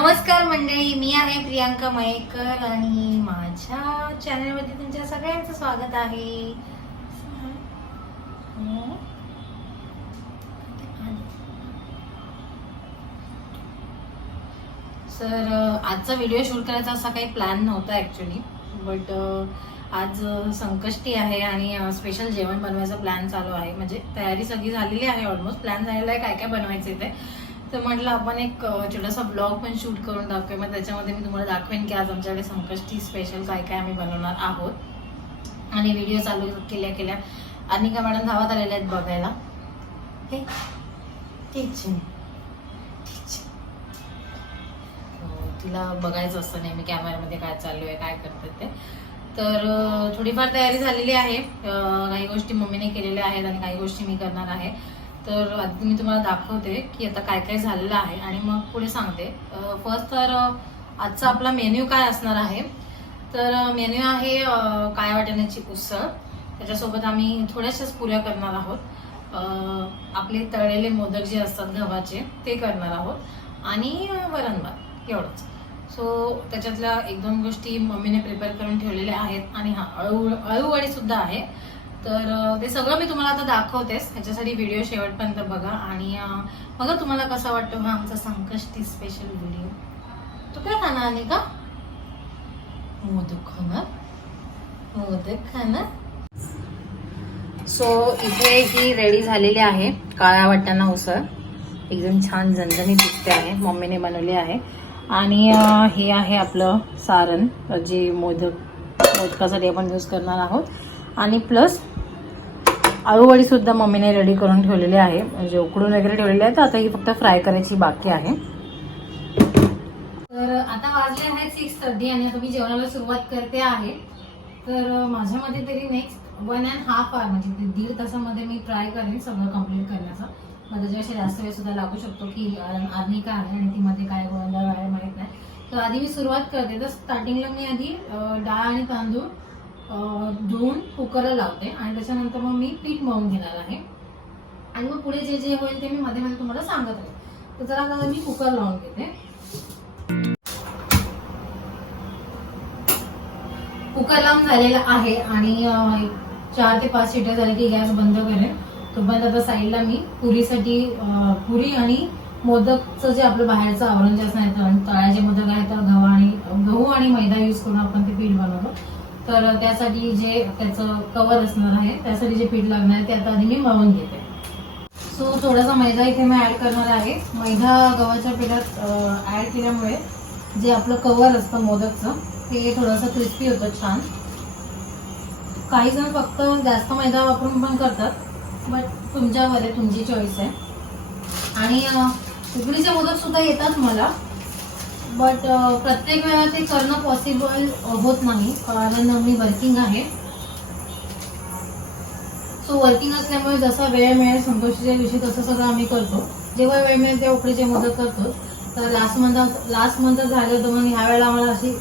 नमस्कार मंडळी, मी आहे प्रियांका मयेकर आणि माझ्या चॅनलमध्ये तुमच्या सगळ्यांचं स्वागत आहे. सर, आजचा व्हिडिओ शूट करायचा असा काही प्लॅन नव्हता ऍक्च्युली, बट आज संकष्टी आहे आणि स्पेशल जेवण बनवायचा प्लॅन चालू आहे. म्हणजे तयारी सगळी झालेली आहे, ऑलमोस्ट प्लॅन झालेला आहे काय काय बनवायचं ते. तर म्हटलं आपण एक छोटासा ब्लॉग पण शूट करून दाखवूया. मग त्याच्यामध्ये मी तुम्हाला दाखवेन की आज आमच्याकडे संकष्टी स्पेशल काय काय आम्ही बनवणार आहोत. आणि व्हिडिओ चालू केल्या अनिका मॅडम धावत आलेल्या आहेत बघायला. हे किचन तिला बघायचं असतं नेहमी कॅमेऱ्यामध्ये काय चालू आहे, काय करतात ते. तर थोडीफार तयारी झालेली आहे. काही गोष्टी मम्मीने केलेल्या आहेत आणि काही गोष्टी मी करणार आहे. तर आधी मी तुम्हाला दाखवते की आता काय काय झालेलं आहे आणि मग पुढे सांगते. फर्स्ट तर आजचा आपला मेन्यू काय असणार आहे. तर मेन्यू आहे काळ्या वाटाण्याची उसळ, त्याच्यासोबत आम्ही थोड्याशाच पुऱ्या करणार आहोत. आपले तळलेले मोदक जे असतात गव्हाचे ते करणार आहोत आणि वरण भात एवढंच. सो त्याच्यातल्या एक दोन गोष्टी मम्मीने प्रिपेअर करून ठेवलेल्या आहेत आणि अळूवडी सुद्धा आहे. तर ते सगळं मी तुम्हाला आता दाखवतेस. ह्याच्यासाठी व्हिडिओ शेवटपर्यंत बघा आणि बघा तुम्हाला कसा वाटतो हा आमचा संकष्टी स्पेशल व्हिडिओ. तू काय खाणार अनिका? मोदक खाणार. सो इथे ही रेडी झालेली आहे काळ्या वाटाणा उसळ. एकदम छान झणझणीत दिसते आहे, मम्मीने बनवली आहे. आणि हे आहे आपलं सारण जे मोदकासाठी आपण यूज करणार आहोत. आणि प्लस आळूवडी सुद्धा मम्मीने रेडी करून ठेवलेली आहे, म्हणजे उकडून वगैरे ठेवलेली आहे. तर आता ही फक्त फ्राय करायची बाकी आहे. तर आता वाजले आहेत 6:30 आणि आता मी जेवणाला सुरुवात करते आहे. तर माझ्यामध्ये तरी नेक्स्ट 1.5 hour म्हणजे 1.5 तासामध्ये मी ट्राय करेन सगळं कम्प्लीट करण्याचा. मग त्याच्यापेक्षा जास्त वेळ सुद्धा लागू शकतो की आधी काय आहे आणि ती मध्ये काय गोंधळ आहे माहीत नाही. तर आधी मी सुरुवात करते. तर स्टार्टिंगला मी आधी डाळ आणि तांदूळ धुवून कुकरला लावते आणि त्याच्यानंतर मग मी पीठ मळून घेणार आहे आणि मग पुढे जे जे होईल ते मी मध्ये मध्ये तुम्हाला सांगत आहे. तर जरा आता मी कुकर लावून घेते. कुकर लावून झालेला आहे आणि 4 ते 5 शिट्या झाल्या की गॅस बंद करेन. तोपर्यंत आता साईडला मी पुरीसाठी पुरी आणि मोदकचं जे आपलं बाहेरचं आवरण जे असणार, तळाचे मोदक आहे तर गहू आणि मैदा यूज करून आपण ते पीठ बनवतो. तर त्यासाठी जे त्याचं कवर असणार आहे त्यासाठी जे पीठ लागणार आहे ते आता आधी मी मळून घेते. सो थोडासा मैदा इथे मी ऍड करणार आहे. मैदा गव्हाच्या पिठात ऍड केल्यामुळे जे आपलं कवर असतं मोदकचं ते थोडंसं क्रिस्पी होतं छान. काही जण फक्त जास्त मैदा वापरून पण करतात, बट तुमच्यावर आहे, तुमची चॉईस आहे. आणि उकडीचे मोदक सुद्धा येतात मला, बट प्रत्येक वेळा ते करणं पॉसिबल होत नाही कारण मी वर्किंग आहे. सो वर्किंग असल्यामुळे जसा वेळ मिळेल संकष्टीच्या दिवशी तसं सगळं आम्ही करतो. जेव्हा वेळ मिळेल तेव्हा उकडीचे मोदक करतो. तर लास्ट मंथ झालं होतं, मग ह्या वेळेला आम्हाला अशी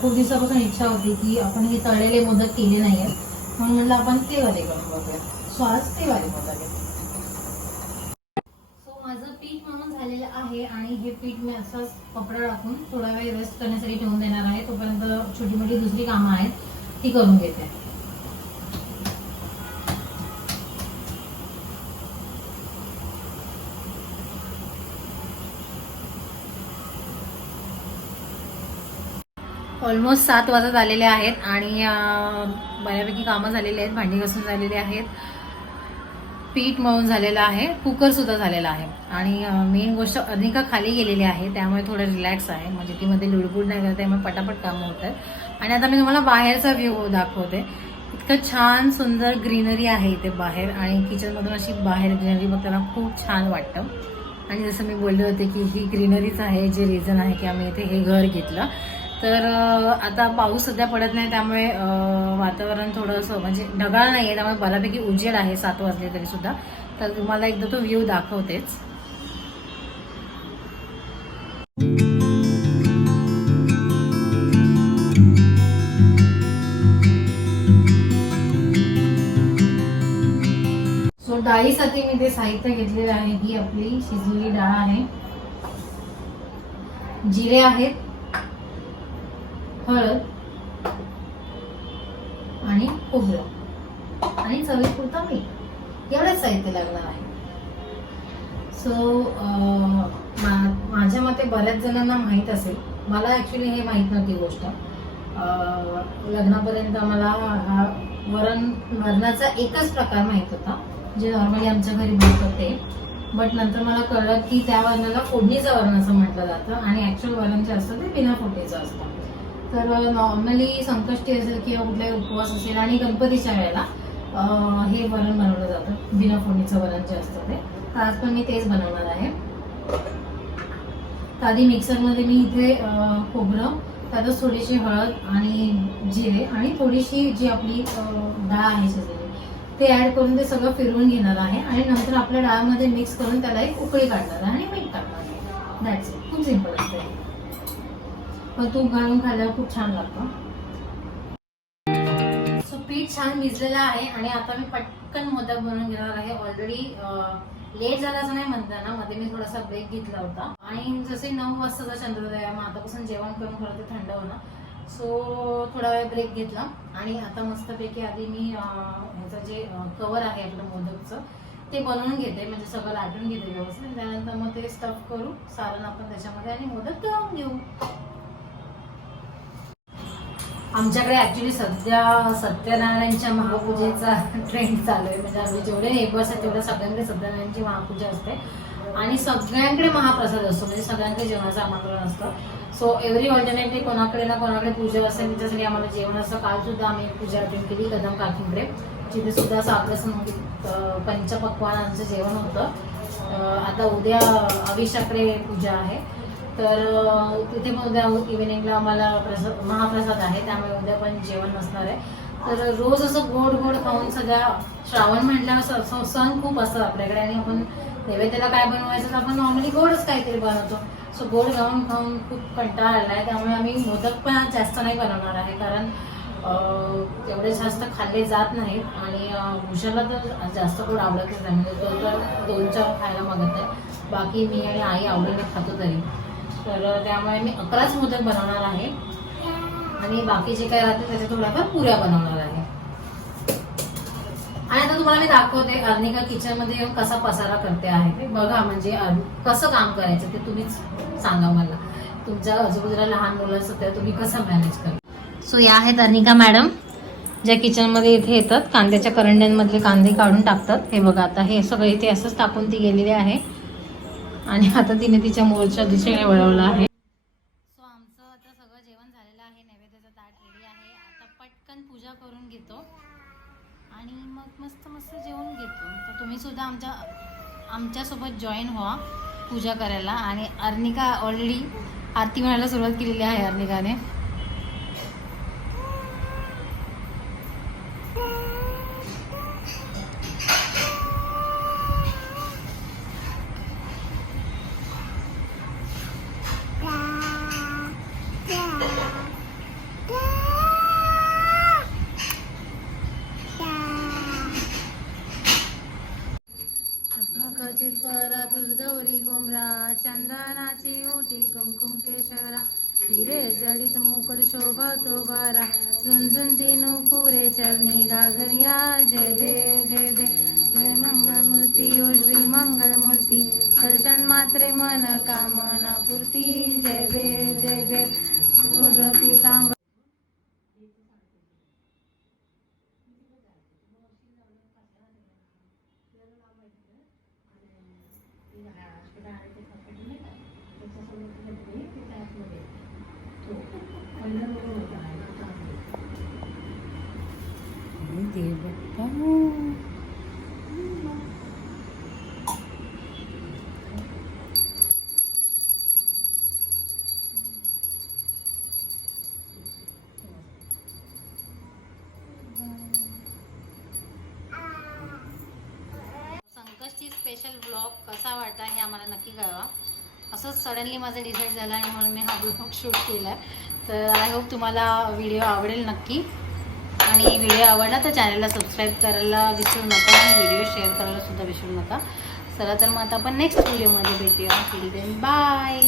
खूप दिवसापासून इच्छा होती की आपण हे तळलेले मोदक केले नाही आहेत, म्हणून म्हटलं आपण ते वाले करून बघूया. सो आज ते वाले मोदक. सो माझं पीठ म्हणून झालेलं आहे आणि हे पीठ मी असंच कपडा टाकून थोडा वेळ रेस्ट करण्यासाठी ठेवून देणार आहे. तोपर्यंत छोटी मोठी दुसरी कामं आहेत ती करून घेते. ऑलमोस्ट 7 वाजत आलेले आहेत आणि बऱ्यापैकी कामं झालेली आहेत. भांडी घासून झालेली आहेत, पीठ मळून झालेलं आहे, कुकर सुद्धा झालेला आहे. आणि मेन गोष्ट अनिका खाली गेलेली आहे त्यामुळे थोडं रिलॅक्स आहे, म्हणजे ती मध्ये लुडबुड नाही करत, त्यामुळे पटापट कामं होत आहेत. आणि आता मी तुम्हाला बाहेरचा व्ह्यू दाखवते. इतकं छान सुंदर ग्रीनरी आहे इथे बाहेर आणि किचनमधून अशी बाहेर ग्रीनरी बघताना खूप छान वाटतं. आणि जसं मी बोलले होते की ही ग्रीनरीच आहे जे रिझन आहे की आम्ही इथे हे घर घेतलं. तर आता पाऊस सध्या पडत नाही त्यामुळे वातावरण थोडंसं म्हणजे ढगाळ नाही आहे, त्यामुळे बऱ्यापैकी उजेड आहे 7 वाजले तरी सुद्धा. तर तुम्हाला एकदा तो व्ह्यू दाखवतेच. सो डाळीसाठी मी ते साहित्य घेतलेलं आहे. ही आपली शिजलेली डाळ आहे. जिरे आहेत, हळद आणि खोबरं आणि चवीपुरता मीठ एवढंच साहित्य लागणार आहे. सो माझ्या मते बऱ्याच जणांना माहीत असेल, मला ॲक्च्युली हे माहीत नव्हती गोष्ट. लग्नापर्यंत मला वरणाचा एकच प्रकार माहीत होता, जे नॉर्मली आमच्या घरी बनत ते. बट नंतर मला कळलं की त्या वरणाला फोडणीचं वरण असं म्हटलं जातं आणि ॲक्च्युअल वरण जे असतं ते बिना फोडणीचं असतं. तर नॉर्मली संकष्टी असेल किंवा कुठलाही उपवास असेल आणि गणपतीच्या वेळेला हे वरण बनवलं जातं, बिना फोडणीचं वरण जे असतं ते. तर आज पण मी तेच बनवणार आहे. तर आधी मिक्सरमध्ये मी इथे खोबरं, त्यातच थोडीशी हळद आणि जिरे आणि थोडीशी जी आपली डाळ आहे शिजलेली ते ऍड करून ते सगळं फिरवून घेणार आहे आणि नंतर आपल्या डाळमध्ये मिक्स करून त्याला एक उकळी काढणार आहे आणि मीठ टाकणार आहे. That's it. खूप सिंपल असते, पण तूप घालून खाल्ल्यावर खूप छान लागतं. सो पीठ छान भिजलेलं आहे आणि आता मी पटकन मोदक बनवून घेणार आहे. ऑलरेडी लेट झाला असं नाही म्हणता ना, मध्ये मी थोडासा ब्रेक घेतला होता आणि जसे 9 वाजता चंद्रोदय आहे, मग आतापासून जेवण करून थोडं ते थंड होणं. सो थोडा वेळ ब्रेक घेतला आणि आता मस्तपैकी आधी मी ह्याचं जे कवर आहे आपलं मोदकचं ते बनवून घेते, म्हणजे सगळं लाटून घेते व्यवस्थित. त्यानंतर मग ते स्टफ करू सारण आपण त्याच्यामध्ये आणि मोदक तळून घेऊ. आमच्याकडे ऍक्च्युली सध्या सत्यनारायणच्या महापूजेचा ट्रेंड चालू आहे. म्हणजे आम्ही जेवढे नेबर्स आहेत तेवढ्या सगळ्यांकडे सत्यनारायणची महापूजा असते आणि सगळ्यांकडे महाप्रसाद असतो, म्हणजे सगळ्यांकडे जेवणाचं आमंत्रण असतं. सो एव्हरी ऑल्टरनेटली कोणाकडे ना कोणाकडे पूजा असेल त्याच्यासाठी आम्हाला जेवण असतं. काल सुद्धा आम्ही पूजा अटेंड केली कदम काकींकडे, जिथे सुद्धा साखरसंगीत पंचपक्वानांचं जेवण होतं. आता उद्या अभिषाकडे पूजा आहे, तर तिथे पण उद्या इव्हिनिंगला आम्हाला महाप्रसाद आहे, त्यामुळे उद्या पण जेवण नसणार आहे. तर रोज असं गोड गोड खाऊन सगळ्या श्रावण म्हटल्यावर सण खूप असतात आपल्याकडे आणि आपण नैवेद्याला काय बनवायचं तर आपण नॉर्मली गोडच काहीतरी बनवतो. सो गोड खाऊन खाऊन खूप कंटाळा आला आहे, त्यामुळे आम्ही मोदक पण जास्त नाही बनवणार आहे, कारण एवढे जास्त खाल्ले जात नाहीत आणि भुशाला तर जास्त गोड आवडतच नाही, म्हणजे तो तर 2-4 खायला मागत आहे. बाकी मी आणि आई आवडीने खातो तरी. तर त्यामुळे मी 11च मोदक बनवणार आहे आणि बाकी जे काय राहते त्याच्या थोड्याफार पुऱ्या बनवणार आहे. आणि आता तुम्हाला मी दाखवते अर्निका किचनमध्ये कसा पसारा करते आहे ते बघा. म्हणजे कसं काम करायचं ते तुम्हीच सांगा मला. तुमच्या आजूबाजूला लहान मुलं असतात तर तुम्ही कसं मॅनेज करा. सो या आहेत अर्निका मॅडम, ज्या किचनमध्ये इथे येतात, कांद्याच्या करंड्यांमधले कांदे काढून टाकतात. हे बघा, आता हे सगळं इथे असंच टाकून ती गेलेली आहे आणि आता तिने तिच्या मोरच्या दिशेने वळवलं आहे. सो आमचं आता सगळं जेवण झालेलं आहे, नैवेद्याचं ताट रेडी आहे. आता पटकन पूजा करून घेतो आणि मग मस्त मस्त जेवण घेतो. तर तुम्ही सुद्धा आमच्यासोबत जॉईन व्हा पूजा करायला. आणि अर्निका ऑलरेडी आरती म्हणायला सुरुवात केलेली आहे अर्निकाने. परा तुझ गौरी गोमरा, चंदनाची ओटी कुंकुम केशरा, हिरे जडित मुकुट शोभा तो बारा, झुंझुंती नुपुरे चरणी घागरिया. जय देव जय देव जय मंगलमूर्ती ओ श्री मंगलमूर्ती, दर्शन मात्रे मन कामना पूर्ती. जय देव जय देव पीतांबर. संकष्टी स्पेशल ब्लॉग कसा वाटला हे आम्हाला नक्की कळवा. असंच सडनली माझं डिसाईड झालं आणि म्हणून मी हा ब्लॉग शूट केला. तर आय होप तुम्हाला व्हिडिओ आवडेल नक्की. आणि व्हिडिओ आवडला तर चॅनलला सबस्क्राईब करायला विसरू नका आणि व्हिडिओ शेअर करायला सुद्धा विसरू नका. चला तर मग आता आपण नेक्स्ट व्हिडिओमध्ये भेटूया. Till then bye.